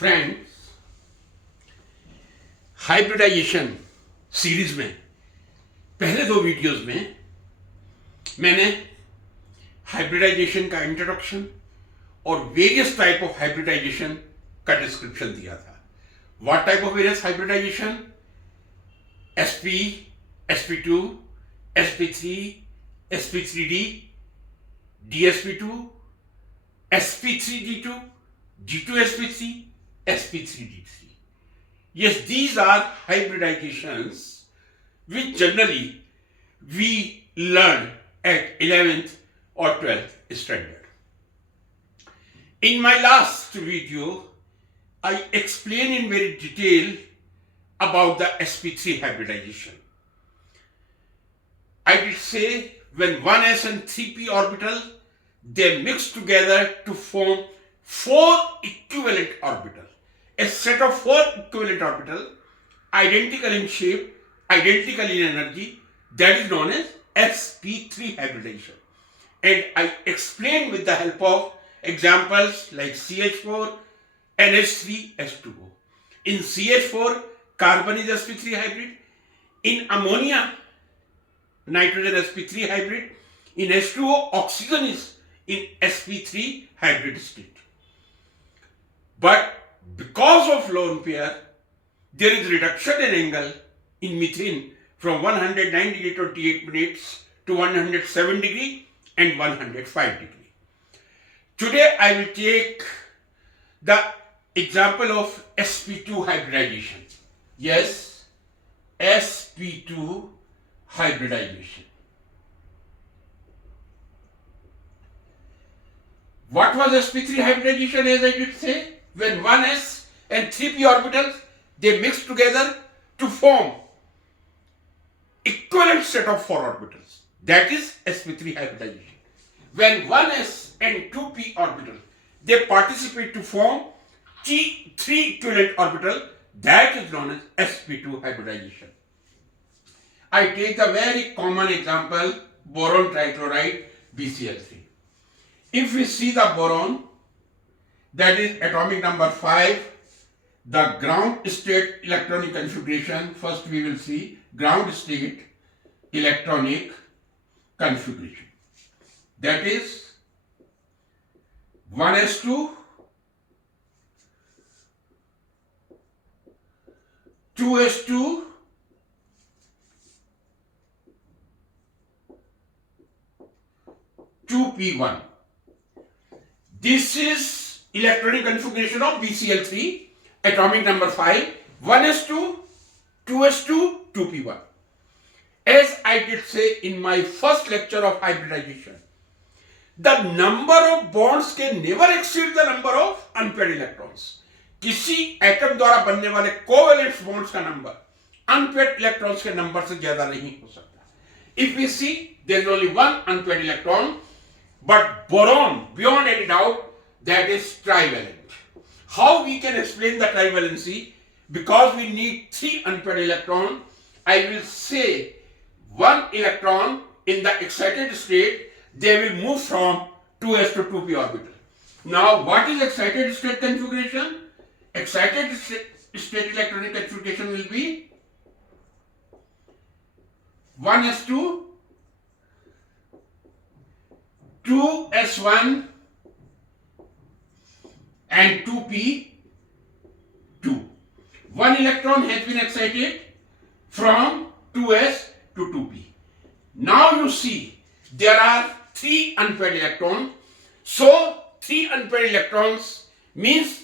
Friends, hybridisation series में पहले दो वीडियोस में मैंने हाइब्रिडाइजेशन का इंट्रोडक्शन और वेरियस टाइप ऑफ हाइब्रिडाइजेशन का डिस्क्रिप्शन दिया था. What type of various hybridization? SP, SP2, SP3, SP3D, DSP2, SP3D2, G2SP3, SP3D3. Yes, these are hybridizations which generally we learn at 11th or 12th standard. In my last video, I explained in very detail about the SP3 hybridization. I did say when 1s and 3p orbital, they mix together to form four equivalent orbitals. A set of four equivalent orbitals, identical in shape, identical in energy, that is known as SP3 hybridization. And I explained with the help of examples like CH4, NH3, H2O. In CH4, carbon is sp3 hybrid. In ammonia, nitrogen sp3 hybrid. In H2O, oxygen is in sp3 hybrid state. But because of lone pair, there is reduction in angle in methane from 109 degree 28 minutes to 107 degree and 105 degree. Today I will take the example of SP2 hybridization. Yes, SP2 hybridization. What was SP3 hybridization, as I did say? When 1s and 3p orbitals, they mix together to form equivalent set of four orbitals. That is SP3 hybridization. When 1s and 2p orbital, they participate to form three equivalent orbital, that is known as SP2 hybridization. I take the very common example, boron trichloride BCl3. If we see the boron, that is atomic number 5, the ground state electronic configuration, first we will see ground state electronic configuration. That is 1s2, 2s2, 2p1. This is electronic configuration of BCl3, atomic number 5, 1s2, 2s2, 2p1. As I did say in my first lecture of hybridization, the number of bonds can never exceed the number of unpaired electrons. किसी atom द्वारा बनने वाले covalent bonds का number unpaired electrons के number से ज्यादा नहीं हो सकता. If we see, there is only one unpaired electron, but boron, beyond any doubt, that is trivalent. How we can explain the trivalency? Because we need three unpaired electrons, I will say one electron in the excited state, they will move from 2s to 2p orbital. Now, what is excited state configuration? Excited state electronic configuration will be 1s2, 2s1 and 2p2. One electron has been excited from 2s to 2p. Now you see there are three unpaired electrons. So three unpaired electrons means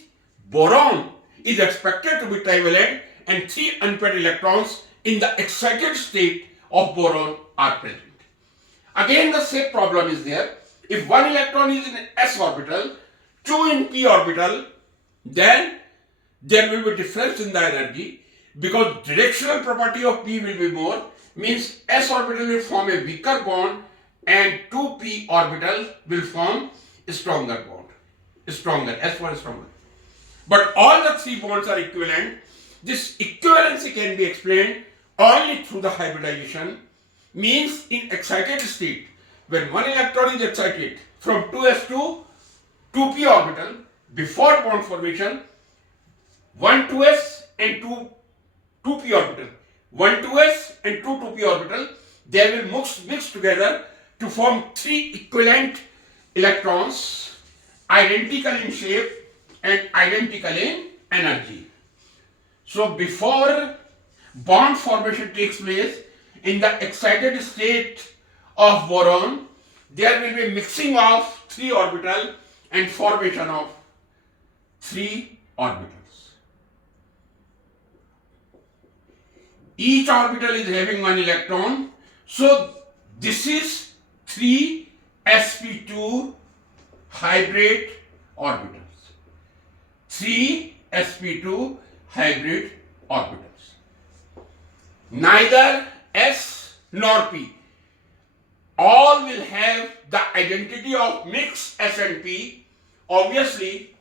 boron is expected to be trivalent and three unpaired electrons in the excited state of boron are present. Again the same problem is there. If one electron is in s orbital, two in p orbital, then there will be difference in the energy because directional property of p will be more, means s orbital will form a weaker bond and 2p orbital will form a stronger bond. Stronger, s for stronger. But all the three bonds are equivalent. This equivalency can be explained only through the hybridization. Means in excited state, when one electron is excited from 2s to 2p orbital, before bond formation, one 2s and two 2p orbital. One 2s and two 2p orbital, they will mix together to form three equivalent electrons, identical in shape and identical in energy. So before bond formation takes place in the excited state of boron, there will be mixing of three orbital and formation of three orbitals. Each orbital is having one electron. So this is three SP2 hybrid orbitals. Three SP2 hybrid orbitals. Neither S nor P. All will have the identity of mix S and P. Obviously,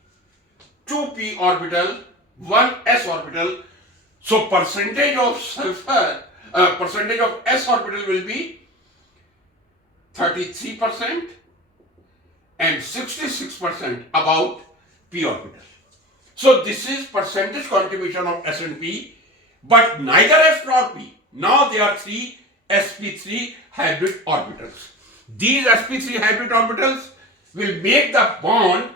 2p orbital, 1 s orbital. So percentage of sulfur, percentage of s orbital will be 33% and 66% about p orbital. So this is percentage contribution of s and p, but neither s nor p. Now there are three sp3 hybrid orbitals. These sp3 hybrid orbitals will make the bond,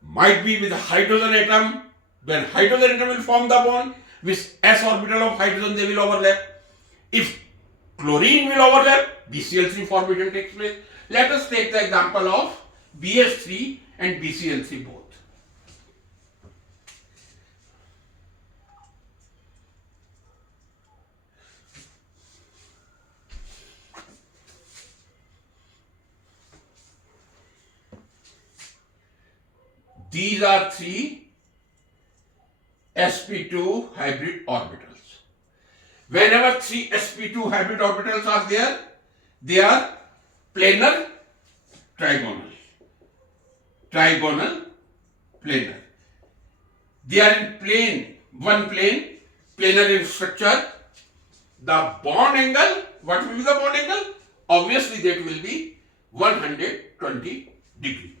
might be with a hydrogen atom. When hydrogen atom will form the bond, with s orbital of hydrogen they will overlap. If chlorine will overlap, BCl3 formation takes place. Let us take the example of BH3 and BCl3 both. These are three sp2 hybrid orbitals. Whenever three sp2 hybrid orbitals are there, they are planar, trigonal. Trigonal, planar. They are in plane, one plane, planar in structure. The bond angle, what will be the bond angle? Obviously that will be 120 degree.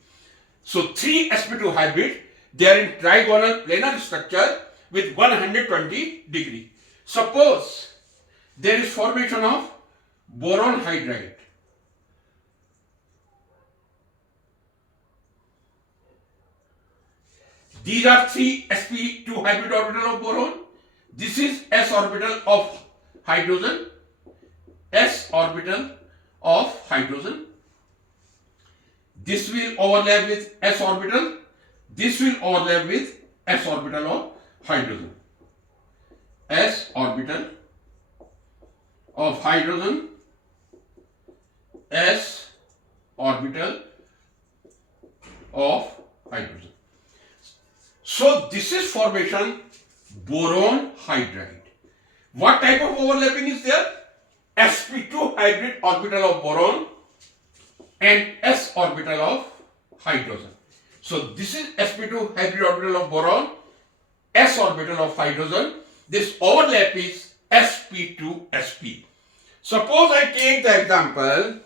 So three sp2 hybrid, they are in trigonal planar structure with 120 degree. Suppose there is formation of boron hydride. These are three sp2 hybrid orbital of boron. This is s orbital of hydrogen, s orbital of hydrogen. This will overlap with s orbital. This will overlap with s orbital of hydrogen. S orbital of hydrogen, s orbital of hydrogen. So this is formation boron hydride. What type of overlapping is there? sp2 hybrid orbital of boron and s orbital of hydrogen. So this is sp2 hybrid orbital of boron, s orbital of hydrogen. This overlap is sp2sp. Suppose I take the example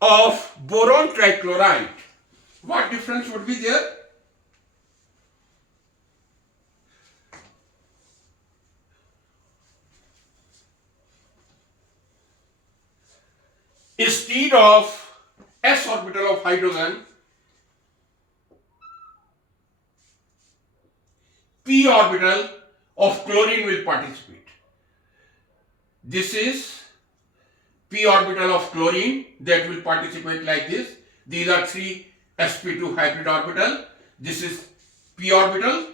of boron trichloride. What difference would be there? Instead of s orbital of hydrogen, p orbital of chlorine will participate. This is p orbital of chlorine that will participate like this. These are three sp2 hybrid orbital. This is p orbital.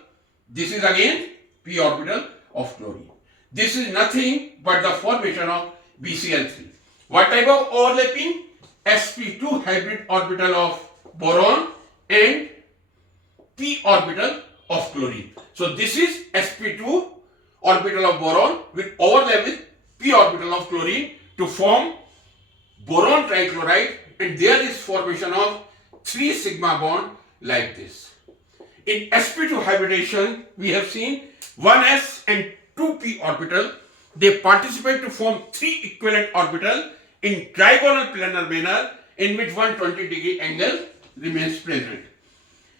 This is again p orbital of chlorine. This is nothing but the formation of BCl3. What type of overlapping? sp2 hybrid orbital of boron and p orbital of chlorine. So this is sp2 orbital of boron will overlap with p orbital of chlorine to form boron trichloride, and there is formation of 3 sigma bond like this. In sp2 hybridization, we have seen 1s and 2p orbital. They participate to form 3 equivalent orbital in trigonal planar manner in which 120 degree angle remains present.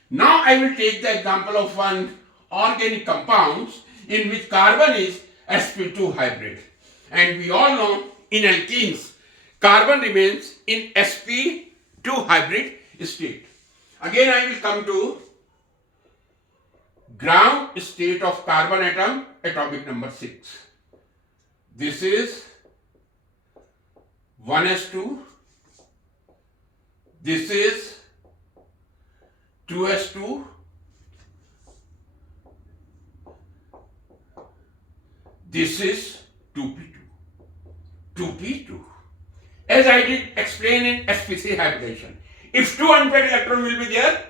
Now I will take the example of one organic compounds in which carbon is sp2 hybrid. And we all know in alkenes, carbon remains in sp2 hybrid state. Again, I will come to ground state of carbon atom, atomic number 6. This is 1s2, this is 2s2, this is 2p2, 2p2. As I did explain in sp3 hybridization, if two unpaired electrons will be there,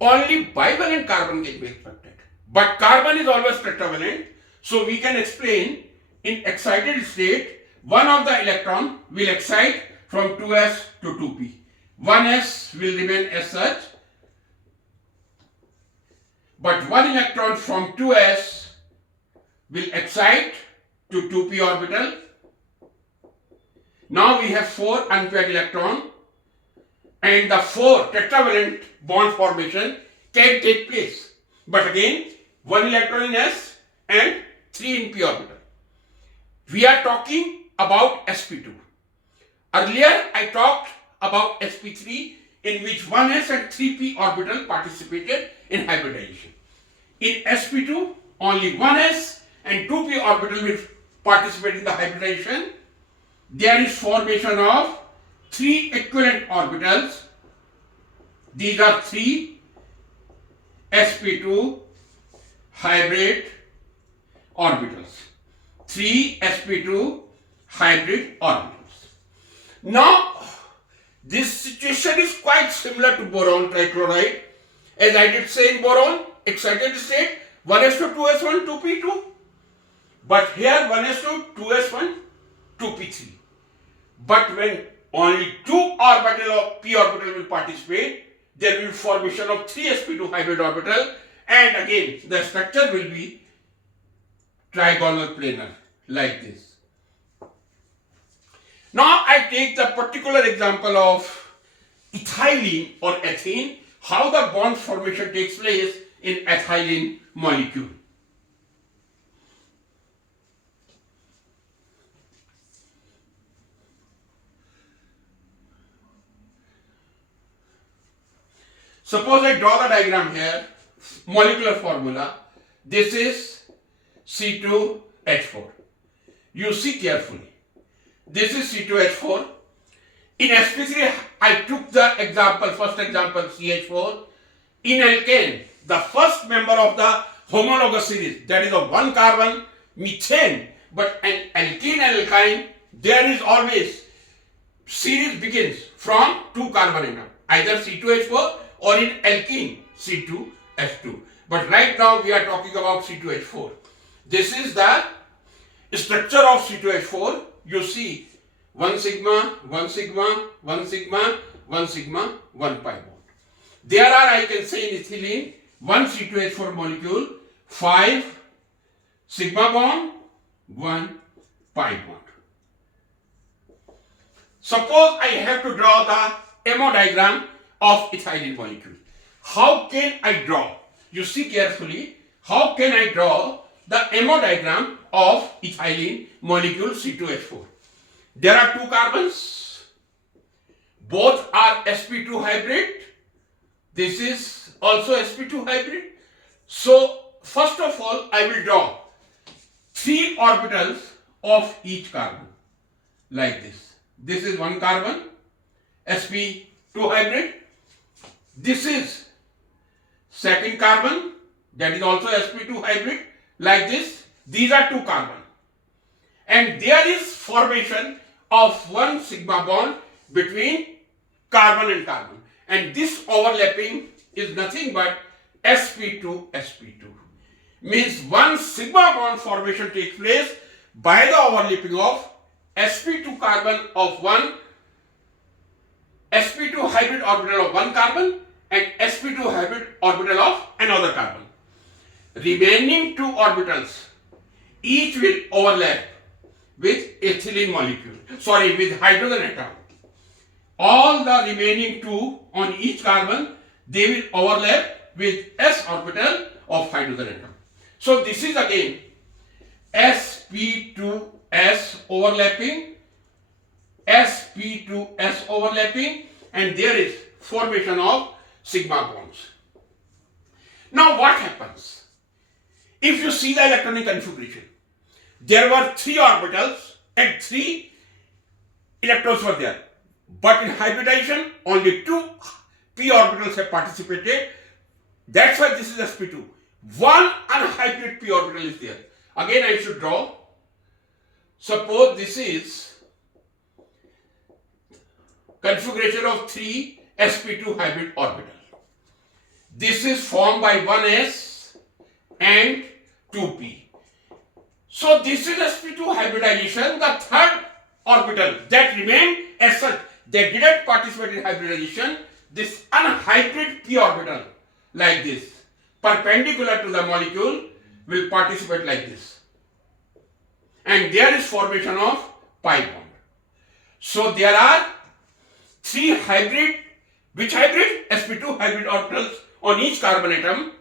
only bivalent carbon can be expected. But carbon is always tetravalent, so we can explain in excited state, one of the electron will excite from 2s to 2p. 1s will remain as such, but one electron from 2s will excite to 2p orbital. Now we have 4 unpaired electrons, and the 4 tetravalent bond formation can take place. But again, 1 electron in s and 3 in p orbital. We are talking about sp2. Earlier I talked about sp3, in which 1s and 3p orbital participated in hybridization. In sp2, only 1s and 2p orbital will participate in the hybridization. There is formation of 3 equivalent orbitals. These are 3 sp2 hybrid orbitals. 3 sp2 hybrid orbitals. Now, this situation is quite similar to boron trichloride. As I did say in boron, excited state 1s2 2s1 2p2. But here 1s2 2s1 2p3. But when only 2 orbital of p orbital will participate, there will be formation of 3 sp2 hybrid orbital, and again the structure will be trigonal planar like this. Now I take the particular example of ethylene or ethene, how the bond formation takes place in ethylene molecule. Suppose I draw the diagram here, molecular formula. This is C2H4. You see carefully. This is C2H4. In sp3, I took the example, first example CH4. In alkane, the first member of the homologous series, that is of 1 carbon, methane. But an alkene and alkyne, there is always series begins from 2 carbon atom, either C2H4 or in alkene C2H2. But right now we are talking about C2H4. This is the structure of C2H4. You see 1 sigma, 1 sigma, 1 sigma, 1 sigma, 1 pi bond. There are, I can say in ethylene, 1 C2H4 molecule, 5 sigma bond, 1 pi bond. Suppose I have to draw the MO diagram of ethylene molecule. How can I draw? You see carefully, how can I draw the MO diagram of ethylene molecule C2H4? There are 2 carbons, both are sp2 hybrid. This is also sp2 hybrid. So first of all, I will draw 3 orbitals of each carbon like this. This is 1 carbon, sp2 hybrid. This is second carbon, that is also sp2 hybrid, like this. These are 2 carbon. And there is formation of 1 sigma bond between carbon and carbon. And this overlapping is nothing but sp2, sp2. Means 1 sigma bond formation takes place by the overlapping of sp2 carbon of 1 sp2 hybrid orbital of 1 carbon and sp2 hybrid orbital of another carbon. Remaining 2 orbitals each will overlap with ethylene molecule, with hydrogen atom. All the remaining 2 on each carbon, they will overlap with s orbital of hydrogen atom. So this is again SP2S overlapping, SP2S overlapping, and there is formation of sigma bonds. Now what happens? If you see the electronic configuration, there were 3 orbitals and 3 electrons were there. But in hybridization, only 2 p orbitals have participated. That's why this is sp2. One unhybrid p orbital is there. Again, I should draw. Suppose this is configuration of 3 sp2 hybrid orbital. This is formed by 1s and 2p. So this is sp2 hybridization. The third orbital that remained as such, they didn't participate in hybridization. This unhybrid p orbital like this, perpendicular to the molecule, will participate like this. And there is formation of pi bond. So there are 3 hybrid, which hybrid? sp2 hybrid orbitals on each carbon atom.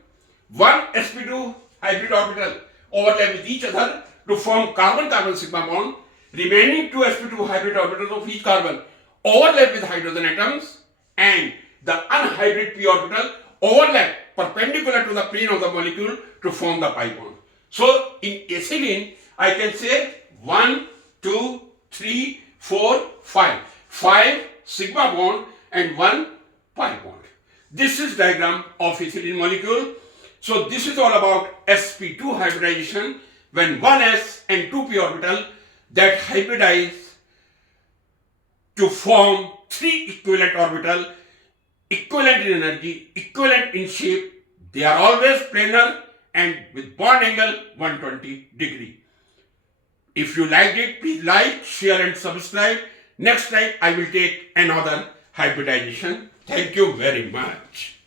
1 sp2 hybrid orbital overlap with each other to form carbon-carbon sigma bond. Remaining 2 sp2 hybrid orbitals of each carbon overlap with hydrogen atoms, and the unhybrid p orbital overlap perpendicular to the plane of the molecule to form the pi bond. So in ethylene, I can say 1, 2, 3, 4, 5. 5 sigma bond and 1 pi bond. This is diagram of ethylene molecule. So this is all about sp2 hybridization, when 1s and 2p orbital that hybridize to form 3 equivalent orbital, equivalent in energy, equivalent in shape. They are always planar and with bond angle 120 degree. If you liked it, please like, share and subscribe. Next time I will take another hybridization. Thank you very much.